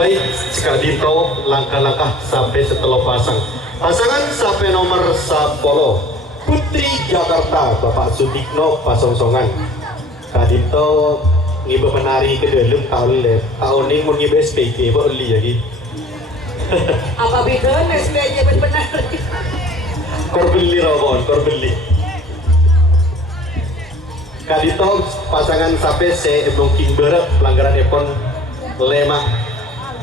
Baik, Kak Dito, langkah-langkah sampai setelah pasangan sampai nomor 10 Putri Jakarta Bapak Sutikno Pasongsongan. Kak Dito ngiba menari ke dalam tahun ini mau ngiba SPG boleh lagi. Apa beda SPG benar? Kor beli robon, kor beli. Kak Dito pasangan sampai saya mungkin berat pelanggaran epon lema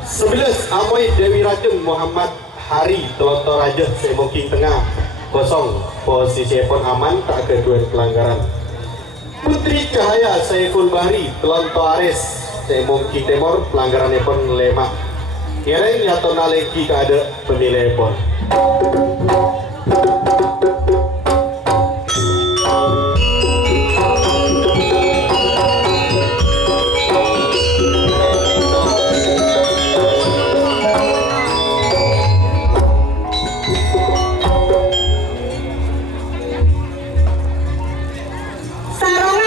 11 Amoy Dewi Racun Muhammad Hari Telontor Raja saya mungkin tengah kosong posisi epon aman tak kedua pelanggaran. Putri Cahaya Saiful Bahri Telontor Ares saya mungkin temor pelanggaran epon lema. Kira-kira atau naleki ada penilai epon. Sabang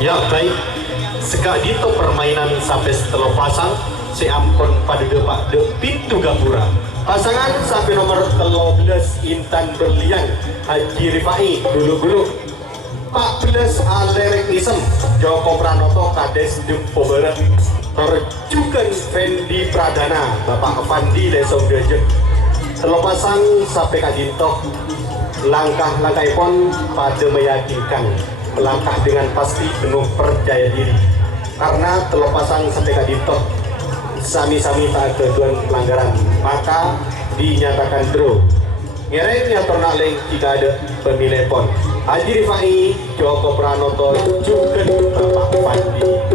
Ya baik, sekak dito permainan sampai setelah pasang si ampun pada depak de pintu gapura. Pasangan sampai nomor 13 Intan Berlian Haji Rifai dulu-dulu 14 Alerek Nisem Joko Pranoto Kades Jumpo Barat terjukan Fendi Pradana Bapak Fandi Lesong Gajek telo pasang sampai kadinto langkah-langkah pun pada meyakinkan melangkah dengan pasti penuh percaya diri karena telo pasang sampai kadinto sami-sami tak keduan pelanggaran maka dinyatakan draw. Ngereng yang pernah leng jika ada pemilih pon Haji Rifai, Joko Pranoto, juga Bapak Fandi.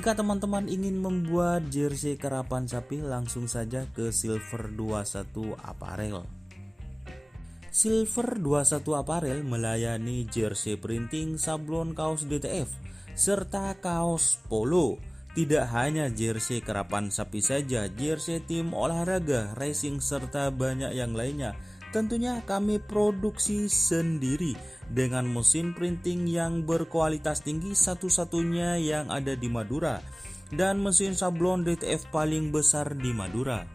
Jika teman-teman ingin membuat jersey karapan sapi, langsung saja ke Silver 21 Apparel. Silver 21 Apparel melayani jersey printing, sablon kaos DTF, serta kaos polo. Tidak hanya jersey karapan sapi saja, jersey tim olahraga, racing, serta banyak yang lainnya. Tentunya kami produksi sendiri dengan mesin printing yang berkualitas tinggi, satu-satunya yang ada di Madura, dan mesin sablon DTF paling besar di Madura.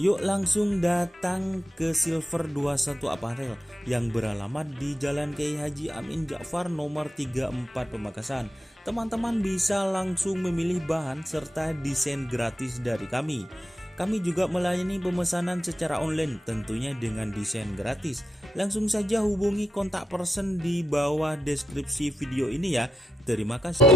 Yuk langsung datang ke Silver 21 Apparel yang beralamat di Jalan Kiai Haji Amin Ja'far nomor 34 Pamekasan. Teman-teman bisa langsung memilih bahan serta desain gratis dari kami. Kami juga melayani pemesanan secara online, tentunya dengan desain gratis. Langsung saja hubungi kontak person di bawah deskripsi video ini ya. Terima kasih.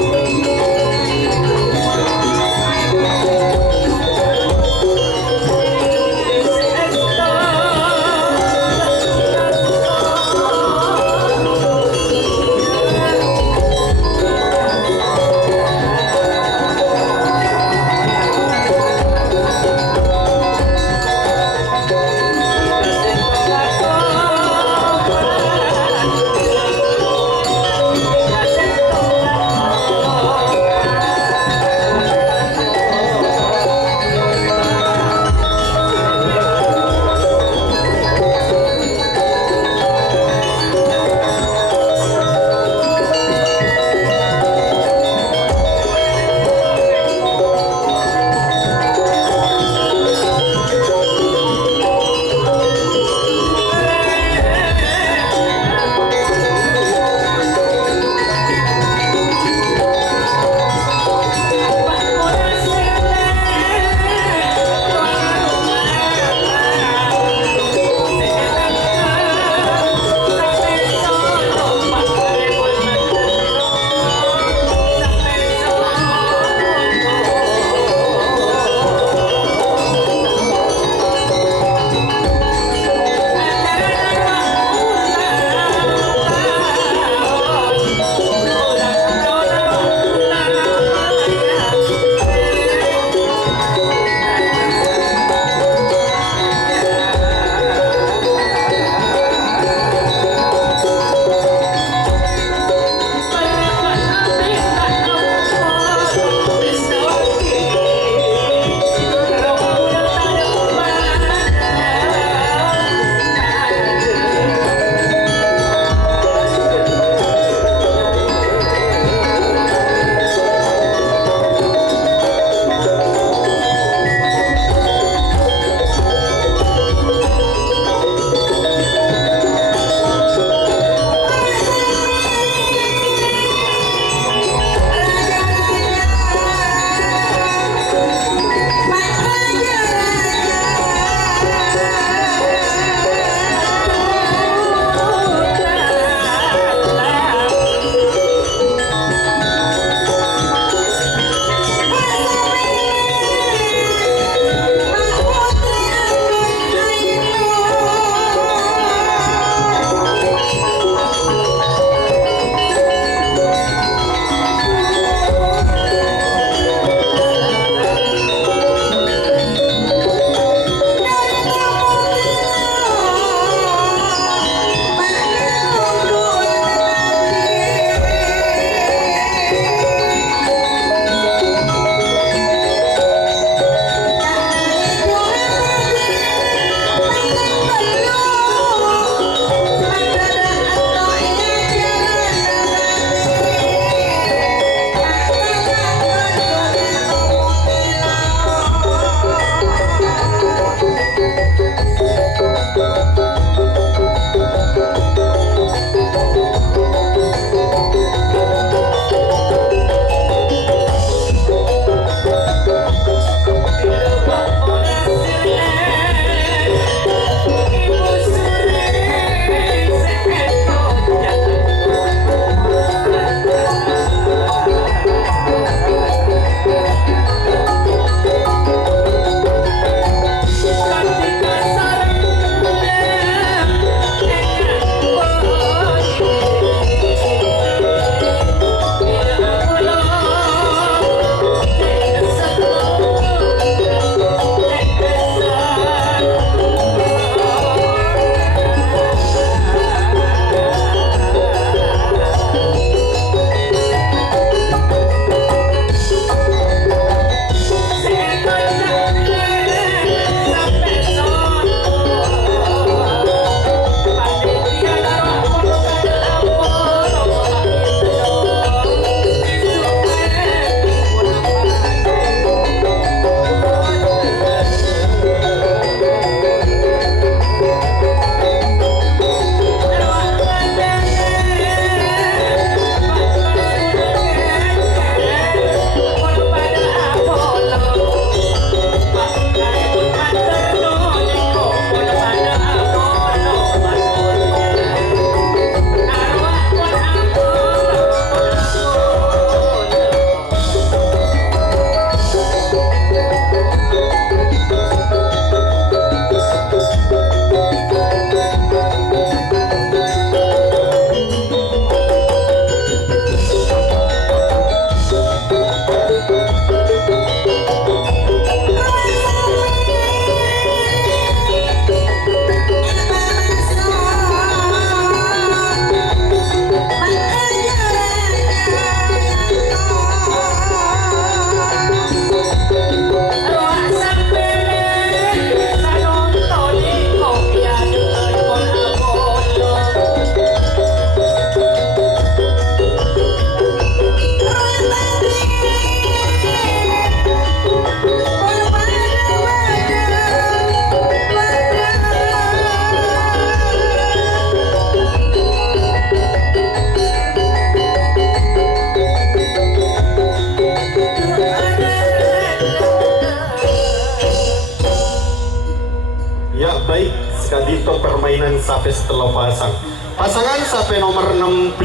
terbaik sekali permainan sampai setelah pasang. Pasangan sampai nomor 16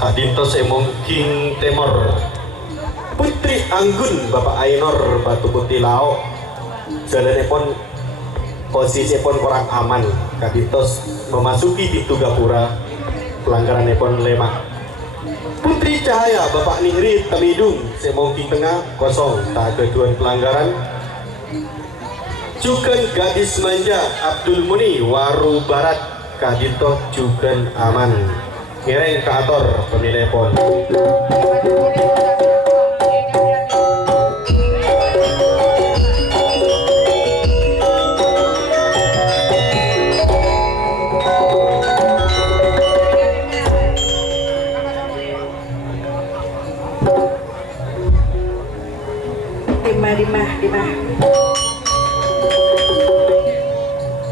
Kadinto Semong King Temor Putri Anggun Bapak Ainor Batu Putih Lao. Jalanipun posisipun kurang aman. Kadinto memasuki pintu gapura pelanggaranipun lemak. Putri Cahaya Bapak Ningri Temidung Semong King Tengah kosong. Tak kedua pelanggaran. Juken Gadis Manja Abdul Muni Waru Barat Kadinto Juken aman. Ngereng ke ator pemilih pon. Dimah.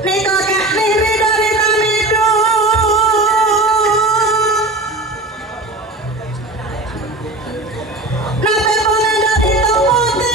Niko kak niri dari tamidu. Nape pona dari tomote.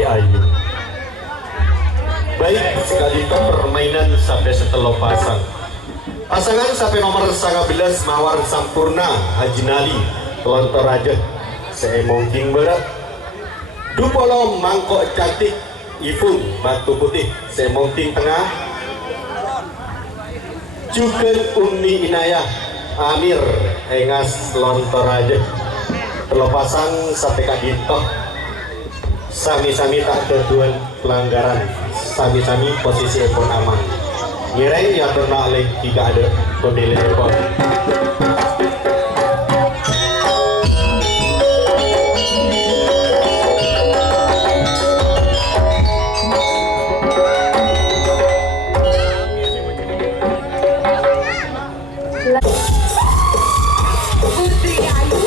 Putri Ayu. Baik sekali permainan sampai setelah pasang. Pasangan sampai nomor 19 Mawar Sampurna Haji Nali Telontor Raja Seemongking Berat. Dupolo Mangkok Cantik Ifun Batu Putih Seemongking Tengah. Juga Umi Inayah Amir Engas Telontor Raja. Telur pasang sampai Kak Gintoh. Sami-sami tak ketuan pelanggaran. Sami-sami posisi pun aman. Ngirai yang pernah oleh tidak ada pemilih ekor. Putri Ayu.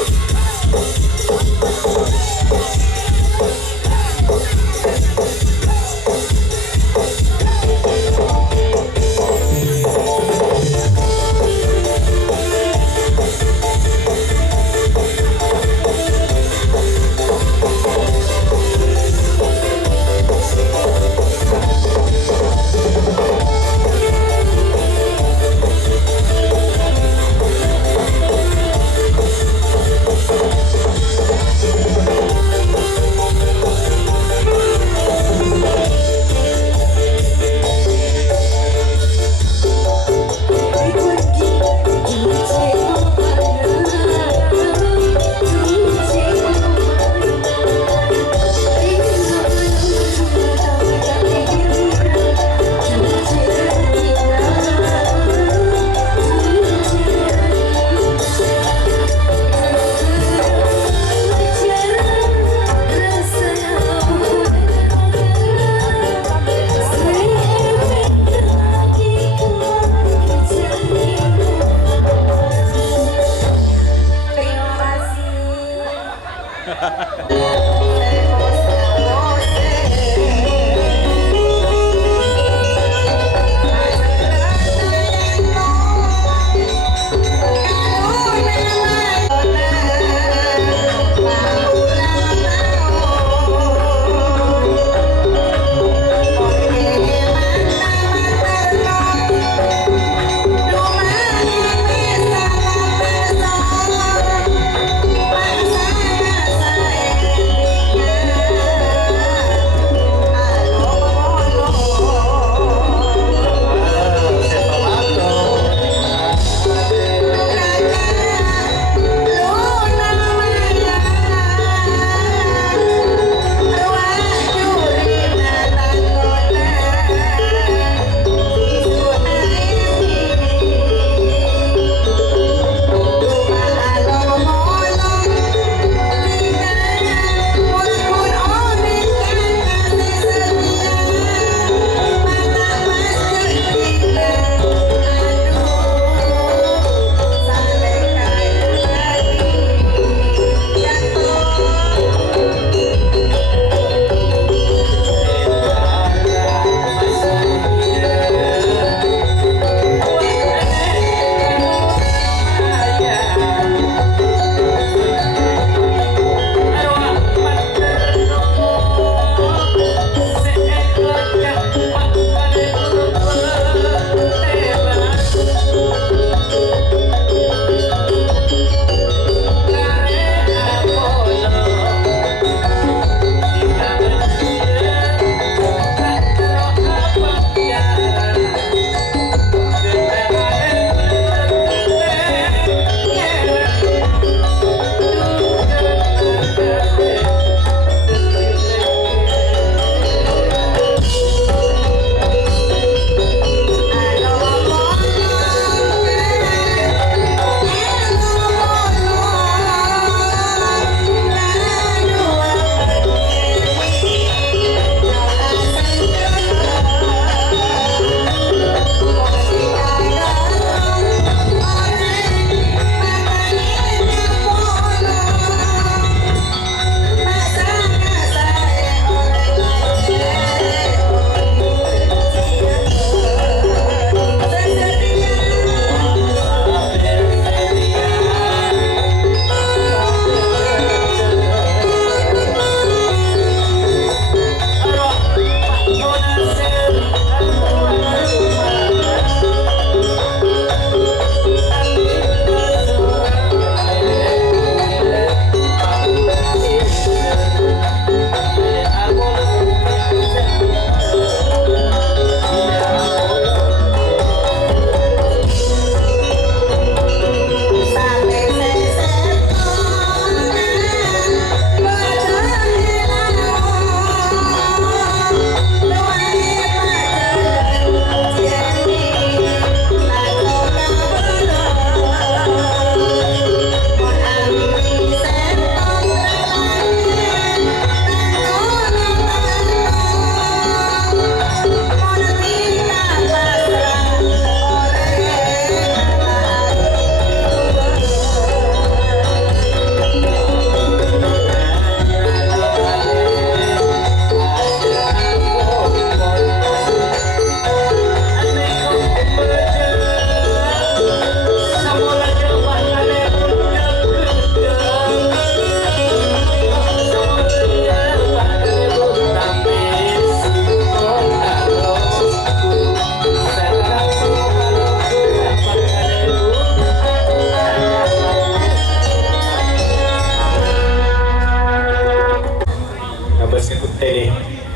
ini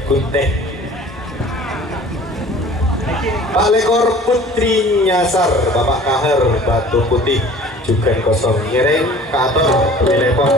Kunteh. Pak Lekor Putri Nyasar Bapak Kahar Batu Putih Jukren kosong ngiring ke atur telepon.